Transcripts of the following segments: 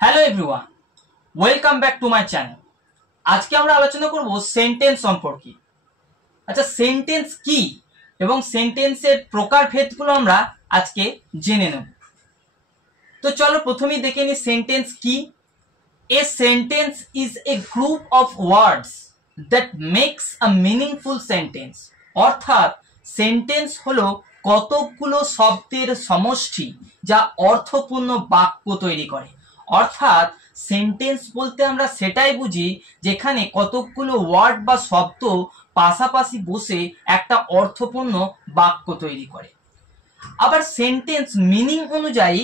Hello everyone, welcome back to my channel. আজকে আমরা আলোচনা করব সেন্টেন্স সম্পর্কে। আচ্ছা, সেন্টেন্স কি এবং সেন্টেন্সের প্রকারভেদগুলো আমরা আজকে জেনে নেব। তো চলো প্রথমেই দেখে নিই সেন্টেন্স কি। A sentence is a group of words that makes a meaningful sentence. অর্থাৎ সেন্টেন্স হলো কতকগুলো শব্দের সমষ্টি যা অর্থপূর্ণ বাক্য তৈরি করে। অর্থাৎ সেন্টেন্স বলতে আমরা সেটাই বুঝি যেখানে কতকগুলো ওয়ার্ড বা শব্দ পাশাপাশি বসে একটা অর্থপূর্ণ বাক্য তৈরি করে। আবার সেন্টেন্স মিনিং অনুযায়ী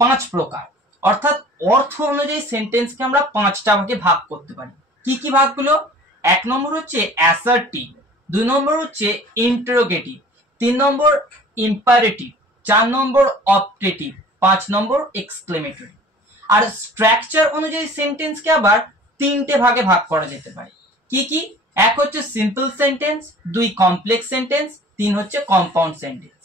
5 প্রকার, অর্থাৎ অর্থ অনুযায়ী সেন্টেন্সকে আমরা 5টা ভাগে ভাগ করতে পারি। কি কি ভাগগুলো? 1 নম্বর হচ্ছে অ্যাসার্টিভ, 2 নম্বর হচ্ছে ইন্টারোগেটিভ, 3 নম্বর ইম্পারেটিভ, 4 নম্বর অপটেটিভ, 5 নম্বর এক্সক্লেমেটরি। আর স্ট্রাকচার অনুযায়ী সেন্টেন্সকে আবার 3টে ভাগে ভাগ করা যেতে পারে। কি কি? 1 হচ্ছে সিম্পল সেন্টেন্স, 2 কমপ্লেক্স সেন্টেন্স, 3 হচ্ছে কম্পাউন্ড সেন্টেন্স।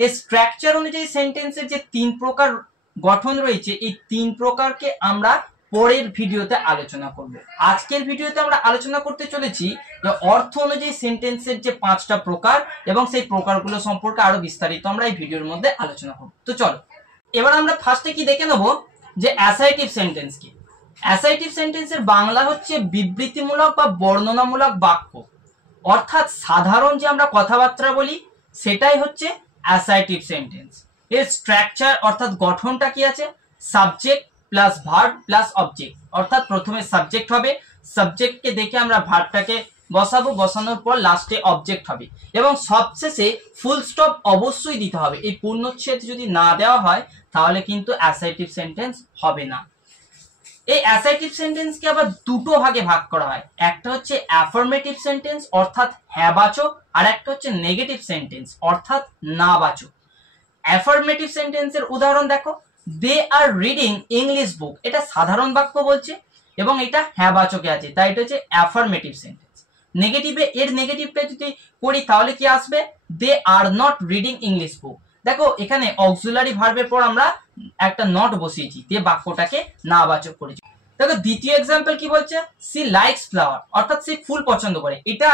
এই স্ট্রাকচার অনুযায়ী সেন্টেন্সের যে 3 প্রকার গঠন রয়েছে, এই 3 প্রকারকে আমরা পরের ভিডিওতে আলোচনা করব। আজকের ভিডিওতে আমরা আলোচনা করতে চলেছি যে অর্থ অনুযায়ী সেন্টেন্সের যে 5টা প্রকার এবং সেই প্রকারগুলো সম্পর্কে আরো বিস্তারিত আমরা এই ভিডিওর মধ্যে আলোচনা করব। তো চলো এবার আমরা ফার্স্টে কি দেখে নেব যে অ্যাসার্টিভ সেন্টেন্স কি। অ্যাসার্টিভ সেন্টেন্সের বাংলা হচ্ছে বিবৃতিমূলক বা বর্ণনামূলক বাক্য। অর্থাৎ সাধারণ যে আমরা কথাবার্তা বলি সেটাই হচ্ছে অ্যাসার্টিভ সেন্টেন্স। এর স্ট্রাকচার অর্থাৎ গঠনটা কি আছে? Subject plus verb plus object. অর্থাৎ প্রথমে সাবজেক্ট হবে, সাবজেক্টকে দেখে আমরা ভার্বটাকে বসাবো, বসানোর পর লাস্টে অবজেক্ট হবে এবং সবশেষে ফুল স্টপ অবশ্যই দিতে হবে। এই পূর্ণচ্ছেদ যদি না দেওয়া হয় তাহলে কিন্তু অ্যাসার্টিভ সেন্টেন্স হবে না। এই অ্যাসার্টিভ সেন্টেন্সকে আবার 2টো ভাগে ভাগ করা হয়। একটা হচ্ছে অ্যাফার্মেটিভ সেন্টেন্স অর্থাৎ হ্যাঁবাচক, আর একটা হচ্ছে নেগেটিভ সেন্টেন্স অর্থাৎ নাবাচক। অ্যাফার্মেটিভ সেন্টেন্সের উদাহরণ দেখো, দে আর রিডিং ইংলিশ বুক। এটা সাধারণ বাক্য বলছে এবং এটা হ্যাঁবাচকে আছে, তাই এটা হচ্ছে অ্যাফার্মেটিভ সেন্টেন্স। নেগেটিভে এর নেগেটিভটা যদি করি তাহলে কি আসবে? They are not reading English book. দেখো এখানে অক্সিলারি ভার্বের পর আমরা একটা নট বসিয়েছি, দিয়ে বাক্যটাকে নাবাচক করেছি। দেখো দ্বিতীয় এক্সাম্পল কি বলছে, সি লাইকস ফ্লাওয়ার, অর্থাৎ সে ফুল পছন্দ করে। এটা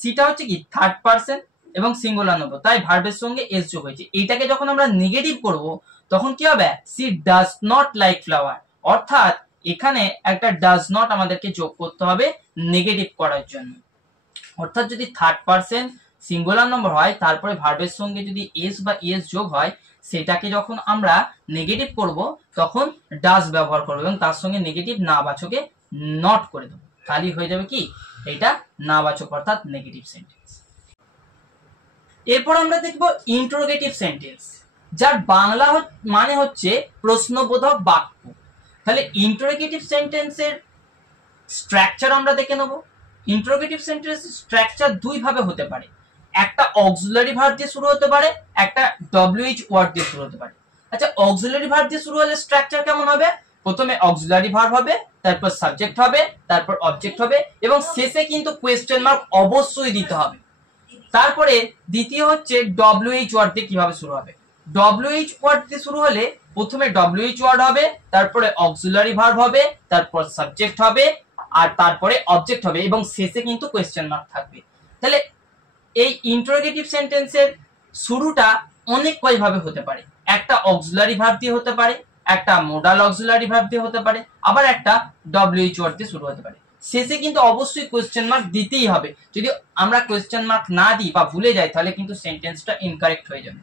সিটা হচ্ছে কি থার্ড পারসন এবং সিঙ্গুলার নম্বর, তাই ভার্বের সঙ্গে এস যোগ হয়েছে। এইটাকে যখন আমরা নেগেটিভ করব তখন কি হবে? She does not like flower. অর্থাৎ এখানে একটা ডাজ নট আমাদেরকে যোগ করতে হবে নেগেটিভ করার জন্য। অর্থাৎ যদি থার্ড পারসন সিঙ্গুলার নম্বর হয় তারপরে ভার্বের সঙ্গে যদি এস বা এস যোগ হয়, সেটাকে যখন আমরা নেগেটিভ করব তখন ডাজ ব্যবহার করবো এবং তার সঙ্গে নেগেটিভ নাবাচকে নট করে দেবো, খালি হয়ে যাবে কি এটা নাবাচক অর্থাৎ নেগেটিভ সেন্টেন্স। এরপর আমরা দেখব ইন্টারোগেটিভ সেন্টেন্স, যার বাংলা মানে হচ্ছে প্রশ্নবোধক বাক্য। তাহলে ইন্টারোগেটিভ সেন্টেন্সের স্ট্রাকচার আমরা দেখে নেব। ইন্টারোগেটিভ সেন্টেন্স স্ট্রাকচার 2 ভাবে হতে পারে। একটা অক্সিলারি ভার্ব দিয়ে শুরু হতে পারে, একটা ডব্লিউএইচ ওয়ার্ড দিয়ে শুরু হতে পারে। আচ্ছা, অক্সিলারি ভার্ব দিয়ে শুরু হলে স্ট্রাকচার কেমন হবে? প্রথমে অক্সিলারি ভার্ব হবে, তারপর সাবজেক্ট হবে, তারপর অবজেক্ট হবে এবং শেষে কিন্তু কোয়েশ্চেন মার্ক অবশ্যই দিতে হবে। তারপরে দ্বিতীয় হচ্ছে ডব্লিউএইচ ওয়ার্ড দিয়ে কিভাবে শুরু হবে। ডব্লিউএইচ ওয়ার্ড দিয়ে শুরু হলে প্রথমে ডব্লিউএইচ ওয়ার্ড হবে, তারপরে অক্সিলারি ভার্ব হবে, তারপর সাবজেক্ট হবে, আর তারপরে অবজেক্ট হবে এবং শেষে কিন্তু কোয়েশ্চেন মার্ক থাকবে। তাহলে এই ইন্টারোগেটিভ সেন্টেন্সের শুরুটা অনেক কয়ভাবে হতে পারে। একটা অক্সিলারি ভার্ব দিয়ে হতে পারে, একটা মোডাল অক্সিলারি ভার্ব দিয়ে হতে পারে, আবার একটা ডব্লিউএইচ ওয়ার্ড দিয়ে শুরু হতে পারে। শেষে কিন্তু অবশ্যই কোয়েশ্চেন মার্ক দিতেই হবে। যদি আমরা কোয়েশ্চেন মার্ক না দিই বা ভুলে যাই তাহলে কিন্তু সেন্টেন্সটা ইনকারেক্ট হয়ে যাবে।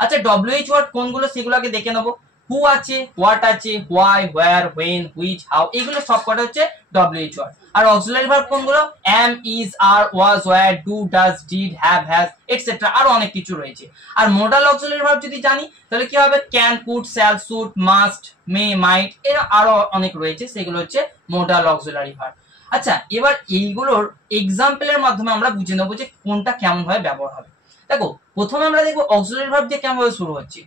আচ্ছা, ডব্লিউএইচ ওয়ার্ড কোনগুলো সেগুলো আগে দেখে নেবো। হু আছে, হোয়াট আছে, why, where, when, which, how, এগুলো সবকটা হচ্ছে ডব্লিউএইচ ওয়ার্ড। আর অক্সিলারি ভার্ব কোনগুলো? Am, is, are, was, were, do, does, did, have, has, etcetera, আরো অনেক কিছু রয়েছে। আর মোডাল অক্সিলারি ভার্ব যদি জানি তাহলে কি হবে? Can, could, shall, should, must, may, might, এরা আরো অনেক রয়েছে, সেগুলো হচ্ছে মোডাল অক্সিলারি ভার্ব। আচ্ছা, এবার এইগুলোর এক্সাম্পলের মাধ্যমে আমরা বুঝে নেবো যে কোনটা কেমন ভাবে ব্যবহার হবে। দেখো প্রথমে আমরা দেখবো অক্সিলারি ভার্ব দিয়ে কেমন ভাবে শুরু হচ্ছে।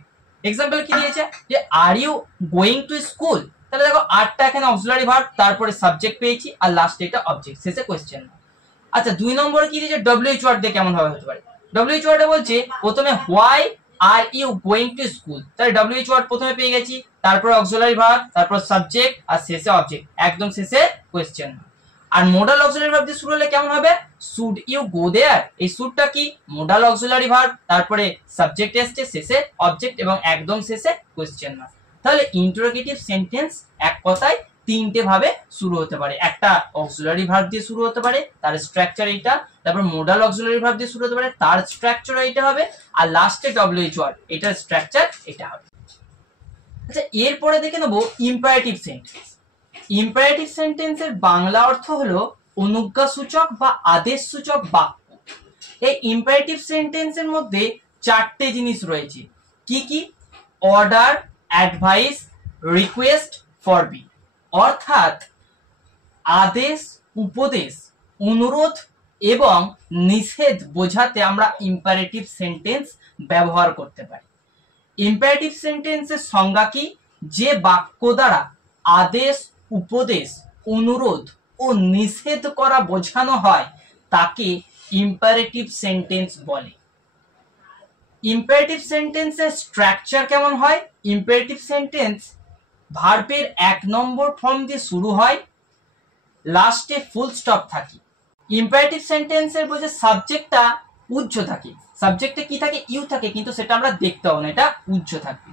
এক্সাম্পল কি দিয়েছে যে are you going to school. তাহলে দেখো আরটা এখানে অক্সিলারি ভার্ব, তারপরে সাবজেক্ট পেয়েছি আর লাস্টে এটা অবজেক্ট, শেষে কোশ্চেন। আচ্ছা, 2 নম্বরে কি দিয়েছে? ডব্লিউএইচ ওয়ার্ড দিয়ে কেমন ভাবে হতে পারে। ডব্লিউএইচ ওয়ার্ডে বলছে প্রথমে why are you going to school, তাহলে ডব্লিউএইচ ওয়ার্ড প্রথমে পেয়ে গেছি, তারপর অক্সিলারি ভার্ব, তারপর সাবজেক্ট, আর শেষে অবজেক্ট, একদম শেষে কোয়েশ্চেন। আর মোডাল অক্সিলারি ভার্ব দিয়ে শুরু হলে কেমন হবে? শুড ইউ গো দেয়ার, এই শুডটা কি? মোডাল অক্সিলারি ভার্ব, তারপরে সাবজেক্ট এসছে, শেষে অবজেক্ট এবং একদম শেষে কোয়েশ্চেন মার্ক। তাহলে ইন্টারোগেটিভ সেন্টেন্স এক কথায় তিনটে ভাবে শুরু হতে পারে। একটা অক্সিলারি ভার্ব দিয়ে শুরু হতে পারে, তার স্ট্রাকচার এইটা, তারপর মোডাল অক্সিলারি ভার্ব দিয়ে শুরু হতে পারে, তার স্ট্রাকচার এইটা হবে, আর লাস্টে ডব্লিউএইচ ওয়ার্ড, এটার স্ট্রাকচার এটা হবে। আচ্ছা, এরপরে দেখে নেবো ইম্পারেটিভ সেন্টেন্স। ইম্পারেটিভ সেন্টেন্সের বাংলা অর্থ হলো অনুজ্ঞাসূচক বা আদেশসূচক বাক্য। এই ইম্পারেটিভ সেন্টেন্সের মধ্যে চারটে জিনিস রয়েছে। কি কি? Order, advice, request, forbid. অর্থাৎ আদেশ, উপদেশ, অনুরোধ এবং নিষেধ বোঝাতে আমরা ইম্পারেটিভ সেন্টেন্স ব্যবহার করতে পারি। ইম্পারেটিভ সেন্টেন্সের সংজ্ঞা কি? যে বাক্য দ্বারা আদেশ, উপদেশ, অনুরোধ ও নিষেধ করা বোঝানো হয় তাকে ইম্পারেটিভ সেন্টেন্স বলে। ইম্পারেটিভ সেন্টেন্সের স্ট্রাকচার কেমন হয়? ইম্পারেটিভ সেন্টেন্স ভার্বের 1 নম্বর ফর্ম দিয়ে শুরু হয়, লাস্টে ফুল স্টপ থাকে। ইম্পারেটিভ সেন্টেন্সের বলছে সাবজেক্টটা উজ্জ থাকে, সাবজেক্টে কি থাকে? ইউ থাকে, কিন্তু সেটা আমরা দেখতে পাবো না, এটা উজ্জ থাকবে।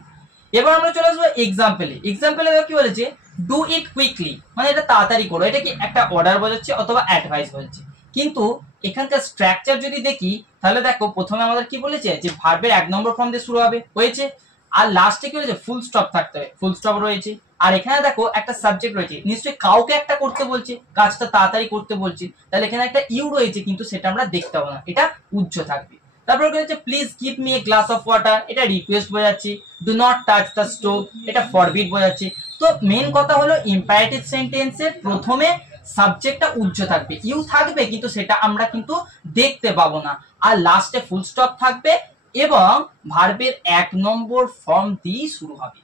এবার আমরা চলে আসবো এক্সাম্পলে। এক্সাম্পলে কি বলেছে? ডু ইট কুইকলি, মানে এটা তাড়াতাড়ি করো, এটা কি একটা অর্ডার বোঝাচ্ছে অথবা অ্যাডভাইস বোঝাচ্ছে। কিন্তু এখানকার স্ট্রাকচার যদি দেখি তাহলে দেখো প্রথমে আমাদের কি বলেছে যে ভার্বের 1 নম্বর ফর্ম দিয়ে শুরু হবে, হয়েছে, আর লাস্টে কি হয়েছে? ফুল স্টপ থাকতে হবে, ফুল স্টপ রয়েছে। আর এখানে দেখো একটা সাবজেক্ট রয়েছে, নিশ্চয়ই কাউকে একটা করতে বলছে, কাজটা তাড়াতাড়ি করতে বলছে, তাহলে এখানে একটা ইউ রয়েছে, কিন্তু সেটা আমরা দেখতে পাবো না, এটা উজ্জ থাকবে। তারপর কি হচ্ছে? Please give me a glass of water, এটা রিকোয়েস্ট বোঝাচ্ছে। Do not touch the stove, এটা ফরবিড বোঝাচ্ছে। তো মেন কথা হলো ইম্পারেটিভ সেন্টেন্সের প্রথমে সাবজেক্টটা উজ্জ থাকবে, ইউ থাকবে, কিন্তু সেটা আমরা কিন্তু দেখতে পাবো না, আর লাস্টে ফুল স্টপ থাকবে এবং ভার্বের 1 নম্বর ফর্ম দিয়ে শুরু হবে।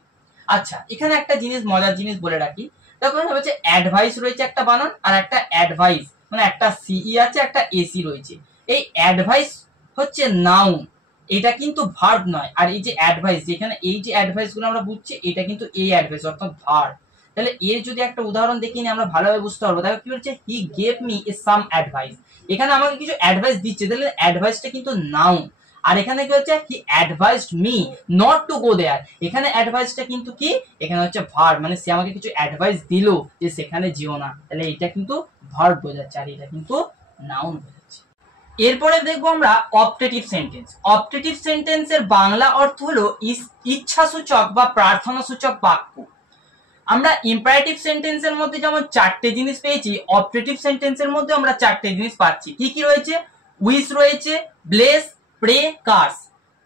আচ্ছা, এখানে একটা জিনিস, মজার জিনিস বলে রাখি, দেখো হচ্ছে অ্যাডভাইস রয়েছে একটা বানান, আর একটা অ্যাডভাইস মানে একটা সিই আছে, একটা এসি রয়েছে। এই অ্যাডভাইস হচ্ছে নাউন, এটা কিন্তু ভার্ব নয়। আর এই যে অ্যাডভাইস, যেখানে এই যে অ্যাডভাইস গুলো আমরা বুঝছি, এটা কিন্তু এই অ্যাডভাইস অর্থাৎ ভার্ব। তাহলে এর যদি একটা উদাহরণ দেখি আমরা ভালোভাবে বুঝতে পারবো। দেখো কি বলছে? He gave me a some advice, এখানে আমাকে কিছু অ্যাডভাইস দিচ্ছে, তাহলে অ্যাডভাইসটা কিন্তু নাউন। আর এখানে কি হচ্ছে? He advised me not to go there, এখানে অ্যাডভাইসটা কিন্তু কি? এখানে হচ্ছে ভার্ব, মানে সে আমাকে কিছু অ্যাডভাইস দিল যে সেখানে যেও না, তাহলে এটা কিন্তু ভার্ব বোঝাচ্ছে, আর এটা কিন্তু নাউন বোঝাচ্ছে। এরপরে দেখবো আমরা অপটেটিভ সেন্টেন্স। অপটেটিভ সেন্টেন্সের বাংলা অর্থ হলো ইচ্ছাসূচক বা প্রার্থনাসূচক বাক্য। আমরা ইম্পারেটিভ সেন্টেন্সের মধ্যে যেমন 4টে জিনিস পেয়েছি, অপটেটিভ সেন্টেন্সের মধ্যে আমরা 4টে জিনিস পাচ্ছি। কি কি রয়েছে? উইশ রয়েছে, ব্লেস, প্রে, কার্স।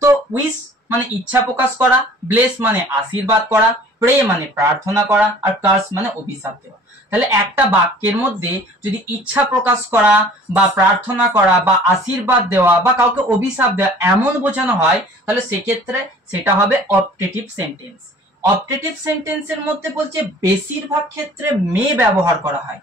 তো উইশ মানে ইচ্ছা প্রকাশ করা, ব্লেস মানে আশীর্বাদ করা, প্রে মানে প্রার্থনা করা, আর কার্স মানে অভিশাপ দেওয়া। তাহলে একটা বাক্যের মধ্যে যদি ইচ্ছা প্রকাশ করা বা প্রার্থনা করা বা আশীর্বাদ দেওয়া বা কাউকে অভিশাপ দেওয়া এমন বোঝানো হয়, তাহলে সেক্ষেত্রে সেটা হবে অপটেটিভ সেন্টেন্স। অপটেটিভ সেন্টেন্সের মধ্যে বলছে বেশিরভাগ ক্ষেত্রে মে ব্যবহার করা হয়,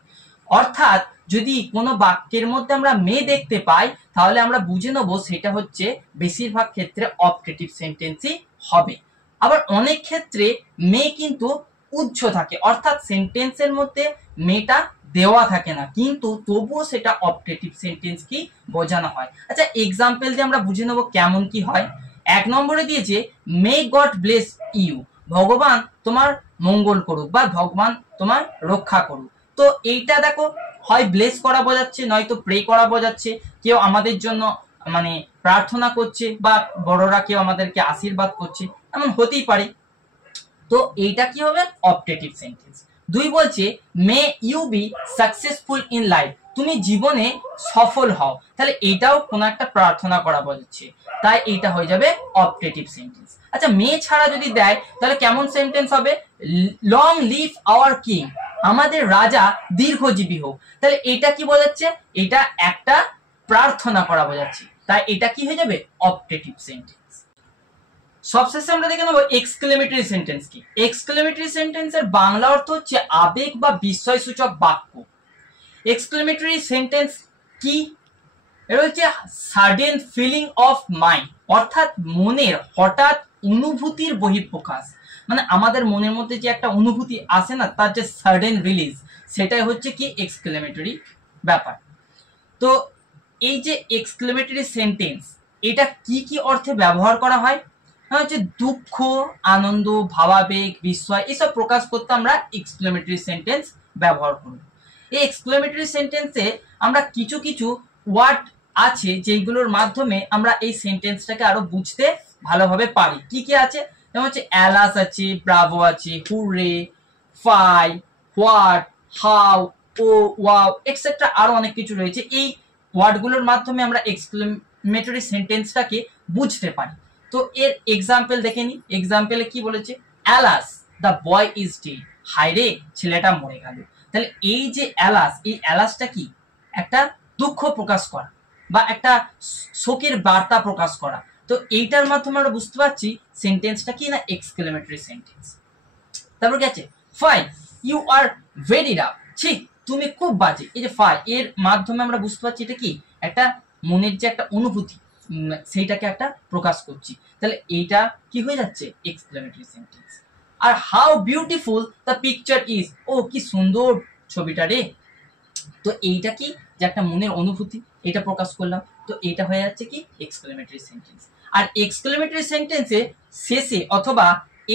অর্থাৎ যদি কোনো বাক্যের মধ্যে আমরা মে দেখতে পাই তাহলে আমরা বুঝে নেব সেটা হচ্ছে বেশিরভাগ ক্ষেত্রে অপটেটিভ সেন্টেন্সই হবে। আবার অনেক ক্ষেত্রে মে কিন্তু উজ্জ থাকে, অর্থাৎ সেন্টেন্সের মধ্যে মেটা দেওয়া থাকে না, কিন্তু তবুও সেটা অপটেটিভ সেন্টেন্স কি বোঝানো হয়। আচ্ছা, এক্সাম্পল দিয়ে আমরা বুঝে নেব কেমন কি হয়। 1 নম্বরে দিয়েছে মে গড ব্লেস ইউ, ভগবান তোমার মঙ্গল করুক বা ভগবান তোমার রক্ষা করুক। তো এইটা দেখো হয় ব্লেস করা বোঝাচ্ছে, নয়তো প্রে করা বোঝাচ্ছে, কেউ আমাদের জন্য মানে প্রার্থনা করছে বা বড়রা কেউ আমাদেরকে আশীর্বাদ করছে, এমন হতেই পারে। তো এইটা কি হবে? Optative sentence. 2 বলছে may you be successful in life, তুমি জীবনে সফল হও, তাহলে এটাও কোনো একটা প্রার্থনা করা বোঝাচ্ছে, তাই এটা হয়ে যাবে অপটেটিভ সেন্টেন্স। আচ্ছা, মে ছাড়া যদি দেয় তাহলে কেমন সেন্টেন্স হবে? লং লিভ আওয়ার কিং, আমাদের রাজা দীর্ঘজীবী হোক, তাহলে এটা কি বোঝাচ্ছে? এটা একটা প্রার্থনা করা বোঝাচ্ছে, তাই এটা কি হয়ে যাবে? Optative sentence. সবশেষে আমরা দেখে নেব এক্সক্লেমেটরি সেন্টেন্স কি। এক্সক্লেমেটরি সেন্টেন্সের বাংলা অর্থ হচ্ছে আবেগ বা বিস্ময়সূচক বাক্য। এক্সক্লেমেটরি সেন্টেন্স কি? এটা হচ্ছে সাডেন ফিলিং অফ মাইন্ড, অর্থাৎ মনের হঠাৎ অনুভূতির বহিঃপ্রকাশ, মানে আমাদের মনের মধ্যে যে একটা অনুভূতি আসে না, তার যে সাডেন রিলিজ, সেটাই হচ্ছে কি এক্সক্লেমেটরি ব্যাপার। তো এই যে এক্সক্লেমেটরি সেন্টেন্স, এটা কি কি অর্থে ব্যবহার করা হয়? হচ্ছে দুঃখ, আনন্দ, ভাবাবেগ, বিস্ময় এসব প্রকাশ করতে আমরা এক্সক্লেমেটরি সেন্টেন্স ব্যবহার করি। এই এক্সক্লেমেটরি সেন্টেন্সে আমরা কিছু কিছু ওয়ার্ড আছে যেগুলোর মাধ্যমে আমরা এই সেন্টেন্সটাকে আরো বুঝতে ভালোভাবে পারি। কি কি আছে? যেমন হচ্ছে অ্যালাস আছে, ব্রাভো আছে, hurray, fie, what, how, oh, wow etcetera আরো অনেক কিছু রয়েছে। এই ওয়ার্ডগুলোর মাধ্যমে আমরা এক্সক্লেমেটরি সেন্টেন্সটাকে বুঝতে পারি। তো এর এক্সাম্পল দেখে নি। এক্সাম্পলে কি বলেছে? Alas the boy is dead, হায়রে ছেলেটা মরে গেল। তাহলে এই যে অ্যালাস, এই অ্যালাসটা কি? একটা দুঃখ প্রকাশ করা বা একটা শোকের বার্তা প্রকাশ করা। তো এইটার মাধ্যমে আমরা বুঝতে পারছি সেন্টেন্সটা কি না এক্সক্লেমেটরি সেন্টেন্স। তারপর কি আছে? Fie, you are very rough, ঠিক তুমি খুব বাজে। এই যে ফাই, এর মাধ্যমে আমরা বুঝতে পারছি এটা কি একটা মনের যে একটা অনুভূতি, সেইটাকে একটা প্রকাশ করছি। তাহলে এইটা কি হয়ে যাচ্ছে? Exclamatory sentence. আর how beautiful the picture is, ও কি সুন্দর ছবিটা রে। তো এইটা কি? যে একটা মনের অনুভূতি, এটা প্রকাশ করলাম। তো এইটা হয়ে যাচ্ছে কি এক্সক্লেমেটরি সেন্টেন্স। আর এক্সক্লেমেটরি সেন্টেন্সে শেষে অথবা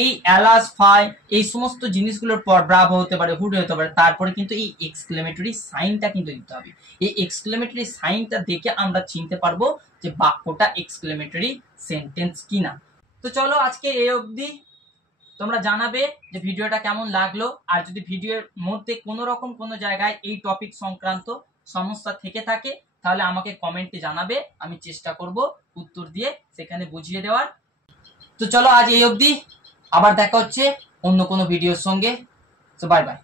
এই অ্যালাস, ফাই এই সমস্ত জিনিসগুলোর পর ব্রাভো হতে পারে, হুডে হতে পারে, তারপরে কিন্তু এই এক্সক্লেমেটরি সাইনটা কিন্তু দিতে হবে। এই এক্সক্লেমেটরি সাইনটা দেখে আমরা চিনতে পারবো যে বাক্যটা এক্সক্লেমেটরি সেন্টেন্স কিনা। তো চলো আজকে এই অবধি। তোমরা জানাবে যে ভিডিওটা কেমন লাগলো, আর যদি ভিডিওর মধ্যে কোনো রকম কোনো জায়গায় এই টপিক সংক্রান্ত সমস্যা থেকে থাকে তাহলে আমাকে কমেন্টে জানাবে, আমি চেষ্টা করব উত্তর দিয়ে সেখানে বুঝিয়ে দেওয়ার। তো চলো আজ এই অবধি, আবার দেখা হচ্ছে অন্য কোনো ভিডিওর সঙ্গে। তো বাই বাই।